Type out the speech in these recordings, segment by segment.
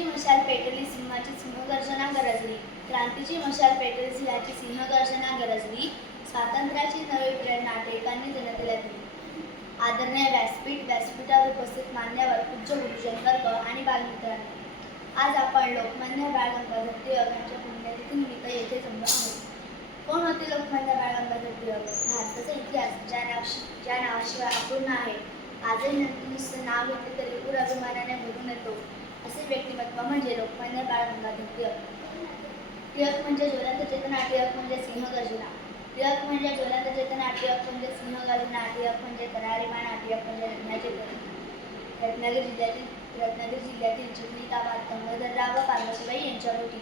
क्रांतीची मशाल पेटली सिंहाची सिंहगर्जना गरजली. क्रांतीची मशाल पेटली सिंहाची सिंहगर्जना गरजली. स्वातंत्र्याची नवी प्रेरणा टिळकांनी जनतेला दिली. आदरणीय व्यासपीठ, व्यासपीठावर उपस्थित मान्यवर, पूज्य गुरुजन वर्ग आणि बालमित्रांनो, आज आपण लोकमान्य बाळ गंगाधर टिळक यांच्या पुण्यतिथी निमित्त येथे जमलो आहोत. कोण होते लोकमान्य बाळ गंगाधर टिळक? भारताचा इतिहास ज्या नावाशिवाय अपूर्ण आहे, आजही नुसतं नाव घेतले तरी पूर अभिमानाने भरून येतो, असे व्यक्तिमत्व म्हणजे लोकमान्य बाळ गंगाधर टिळक. टिळक म्हणजे ज्वलंत चेतना, टिळक म्हणजे सिंहगर्जना. टिळक म्हणजे ज्वलंत चेतना, टिळक म्हणजे सिंहगर्जना. टिळक म्हणजे तरारीमाना, टिळक म्हणजे लढण्याचे तरुण. रत्नागिरी जिल्ह्यातील चिखली गावात गंगाधरराव व पार्वतीबाई यांच्या पोटी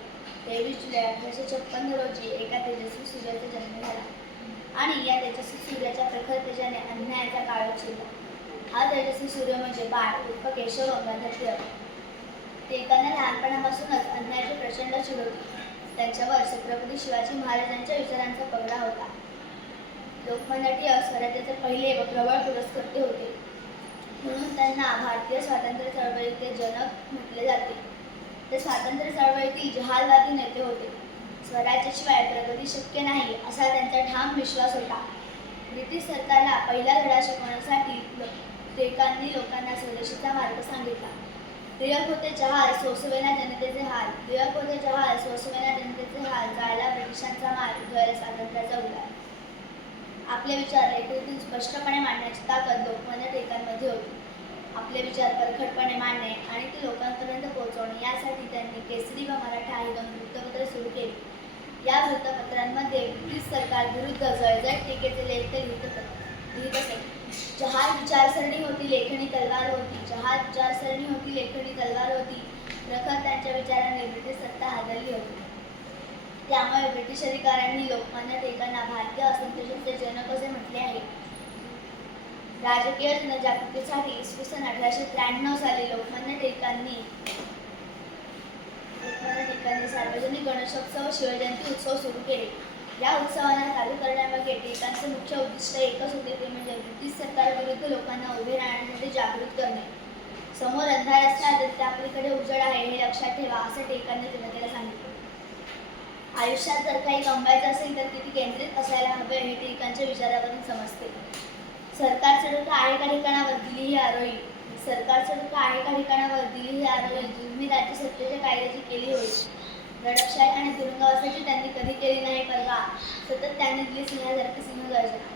23 जुलै 1856 रोजी एका तेजस्वी सूर्याचा जन्म झाला आणि या तेजस्वी सूर्याच्या प्रखर तेजाने अन्यायाचा काळोख शिरला. हा तेजस्वी सूर्य म्हणजे बाळ उर्फ केशव गंगाधर टिळक. टिळकांना लहानपणापासूनच अन्यायाची प्रचंड चिड होती. त्यांच्यावर छत्रपती शिवाजी महाराजांच्या विचारांचा पगडा होता. लोकमान्य टिळक स्वराज्याचे पहिले व प्रबळ पुरस्कर्ते होते, म्हणून त्यांना भारतीय स्वातंत्र्य चळवळीचे जनक म्हटले जाते. ते स्वातंत्र्य चळवळीतील जहालवादी नेते होते. स्वराज्याशिवाय प्रगती शक्य नाही असा त्यांचा ठाम विश्वास होता. ब्रिटिश सरकारला पहिला धडा शिकवण्यासाठी टिळकांनी लोकांना स्वदेशीचा मार्ग सांगितला. टिळक होते जहाल, सोसवेना जनतेचे हाल. टिळक होते जहाल, सोसवेना जनतेचे हाल. जायला ब्रिटिशांचा माल, उधळला स्वातंत्र्याचा उल्हास. आपले विचार लेखणीतून स्पष्टपणे मांडण्याची ताकद लोकमान्य टिळकांमध्ये होती. आपले विचार परखडपणे मांडणे आणि ते लोकांपर्यंत पोहोचवणे यासाठी त्यांनी केसरी व मराठा ही 2 वृत्तपत्रे सुरू केली. या वृत्तपत्रांमध्ये ब्रिटिश सरकार विरुद्ध जळजळ टीकेचे लेख ते लिहित असे. जहाल विचारसरणी होती, लेखणी तलवार होती. जहाल विचारसरणी होती, लेखणी तलवार होती. प्रखर त्यांच्या विचारांनी ब्रिटिश सत्ता हादरली होती. त्यामुळे ब्रिटिश अधिकाऱ्यांनी लोकमान्य टिळकांना भारतीय असंतोषाचे जनक असे म्हटले आहे. राजकीय जनजागृतीसाठी इसवी सन 1893 साली लोकमान्य टिळकांनी सार्वजनिक गणेशोत्सव व शिवजयंती उत्सव सुरू केले. या उत्सवांना चालू करण्यामागे टिळकांचे मुख्य उद्दिष्ट एकच होते, ते म्हणजे ब्रिटिश सरकारविरुद्ध लोकांना उभे राहण्यासाठी जागृत करणे. समोर अंधार असला तरी त्यापलीकडे उजेड आहे हे लक्षात ठेवा, असे टिळकांनी जनतेला सांगितले. आयुष्यात जर काही कमवायचं असेल तर किती केंद्रित असायला हवे हे टिळकांच्या विचारावरून समजते. सरकारचं डोकं आहे का ठिकाणावर, दिली ही आरोळी. सरकारचं डोकं आहे का ठिकाणावर, दिली ही आरोळी. जुलमी राज्यसत्तेच्या कायद्याची केली होईल. दडपशाही आणि तुरुंगवासाची त्यांनी कधी केली नाही परवा. सतत त्यांनी दिली सिंहासारखी सिंहगर्जना.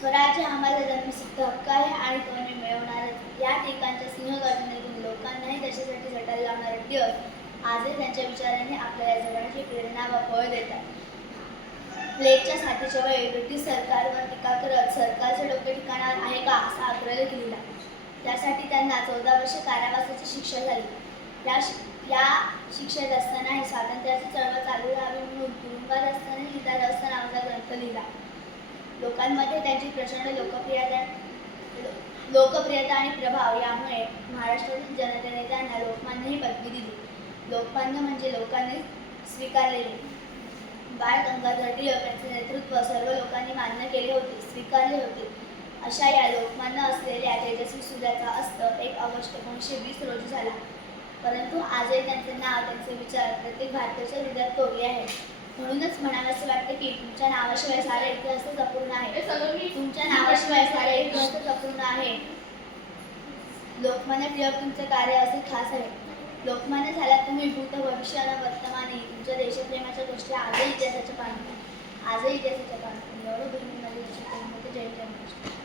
स्वराज्य हा माझा जन्मसिद्ध हक्क आहे आणि तो मी मिळवणारच. या टिळकांच्या सिंहगर्जनेतून लोकांनाही देशासाठी झटायला लावणारे टिळक आजही त्यांच्या विचारांनी आपल्याला जगण्याची प्रेरणा व बळ देतात. प्लेगच्या साथीच्या वेळी ब्रिटिश सरकारवर टीका करत सरकारचे डोके ठिकाणावर आहे का असा आग्रह लिहिला. त्यासाठी त्यांना 14 वर्षे कारावासाची शिक्षा झाली. या शिक्षेत असतानाही स्वातंत्र्याची चळवळ चालू राहावी म्हणून तुरुंगात असतानाही गीता रहस्य नावाचा ग्रंथ लिहिला. लोकांमध्ये त्यांची प्रचंड लोकप्रियता आणि प्रभाव यामुळे महाराष्ट्रातील जनतेने त्यांना लोकमान्य ही पदवी दिली. लोकमान्य म्हणजे लोकांनी स्वीकारलेले. बाळ गंगाधर टिळक यांचे नेतृत्व सर्व लोकांनी मान्य केले होते, स्वीकारले होते. अशा या लोकमान्य असलेल्या तेजस्वी सूर्याचा अस्त 1 ऑगस्ट 1920 रोजी झाला. परंतु आजही त्यांचे नाव, त्यांचे विचार प्रत्येक भारतीयाच्या हृदयात कोरले आहेत. म्हणूनच म्हणावेसे वाटते की तुमच्या नावाशिवाय सारा इतिहासच अपूर्ण आहे. तुमच्या नावाशिवाय सारा इतिहासच अपूर्ण आहे. लोकमान्य टिळक तुमचे कार्य असे खास आहे. लोकमान्य झाल्यात तुम्ही भूत, भविष्य आणि वर्तमानी. तुमच्या देशप्रेमाच्या गोष्टी आजही इतिहासाच्या पानावर. एवढं बोलून माझी जय जय महाराष्ट्र.